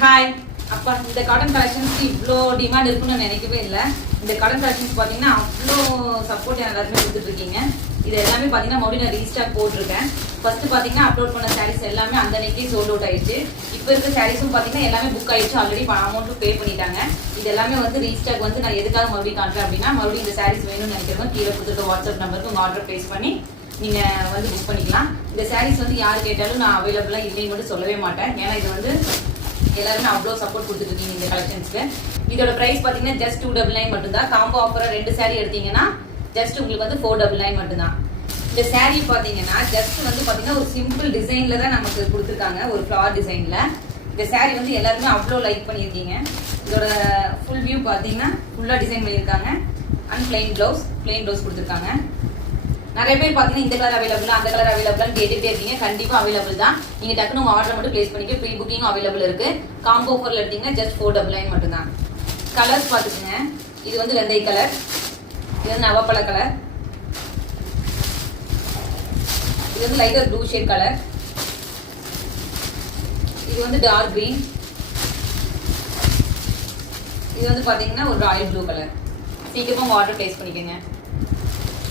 Hi அப்போ இந்த cotton கலெக்ஷன்ஸ்க்கு இவ்வளோ டிமாண்ட் இருக்குன்னு நான் நினைக்கவே இல்லை. இந்த காட்டன் கலெக்ஷன்ஸ் பார்த்தீங்கன்னா அவ்வளோ சப்போர்ட் எல்லாருமே கொடுத்துட்டு இருக்கீங்க. இது எல்லாமே பார்த்தீங்கன்னா மறுபடியும் நான் ரீஸ்டாக் போட்டிருக்கேன். ஃபர்ஸ்ட் பார்த்தீங்கன்னா அப்லோட் பண்ண சாரீஸ் எல்லாமே அந்த அன்னைக்கே சோல்ட் அவுட் ஆயிடுச்சு. இப்போ இருக்க சாரீஸும் பார்த்தீங்கன்னா எல்லாமே புக் ஆயிடுச்சு. ஆல்ரெடி அமௌண்ட்டும் பே பண்ணிட்டாங்க. இது எல்லாமே வந்து ரீஸ்டாக் வந்து நான் எதுக்காக மறுபடியும் காட்டுறேன் அப்படின்னா, மறுபடியும் இந்த சாரீஸ் வேணும்னு நினைக்கிறவங்க கீழே கொடுத்துருக்க வாட்ஸ்அப் நம்பருக்கு உங்கள் ஆர்டர் பேஸ் பண்ணி நீங்க வந்து புக் பண்ணிக்கலாம். இந்த சாரீஸ் வந்து யார் கேட்டாலும் நான் அவைலபிளா இல்லைன்னு மட்டும் சொல்லவே மாட்டேன். ஏன்னா இது வந்து எல்லாருமே அவ்வளோ சப்போர்ட் கொடுத்துட்டு இருக்கீங்க இந்த கலெக்ஷன்ஸ்க்கு. இதோட பிரைஸ் பார்த்தீங்கன்னா ஜஸ்ட் 299 மட்டும்தான். காம்போ ஆஃபர் 2 சாரீ எடுத்தீங்கன்னா ஜஸ்ட் உங்களுக்கு வந்து 499 மட்டும்தான். இந்த சாரீ பார்த்தீங்கன்னா ஜஸ்ட் வந்து பார்த்தீங்கன்னா ஒரு சிம்பிள் டிசைன்ல தான் நமக்கு கொடுத்துருக்காங்க, ஒரு ஃப்ளவர் டிசைன்ல. இந்த சாரீ வந்து எல்லாருமே அவ்வளோ லைக் பண்ணியிருக்கீங்க. இதோட ஃபுல் வியூ பார்த்தீங்கன்னா ஃபுல்லாக டிசைன் பண்ணியிருக்காங்க. அண்ட் பிளெயின் ப்ளவுஸ் கொடுத்துருக்காங்க. நிறைய பேர் பார்த்தீங்கன்னா இந்த கலர் அவைலபிள், அந்த கலர் அவைலபிள் கேட்டுட்டே இருக்கீங்க. கண்டிப்பா அவைலபிள் தான். நீங்க டக்குனு உங்க ஆர்டர் மட்டும் பிளேஸ் பண்ணிக்க. ப்ரீ புக்கிங் அவைலபிள் இருக்கு. காம்போ ஆஃபர்ல எடுத்தீங்கன்னா ஜஸ்ட் 499 மட்டும் தான். கலர்ஸ் பாத்துக்கங்க. இது வந்து வெந்தய கலர், இது வந்து நவப்பழ கலர், இது வந்து லைட்டர் ப்ளூ ஷேட் கலர், இது வந்து டார்க் கிரீன், இது வந்து பாத்தீங்கன்னா ஒரு ராயல் ப்ளூ கலர். சீக்கிரமா உங்க ஆர்டர் பிளேஸ் பண்ணிக்கோங்க.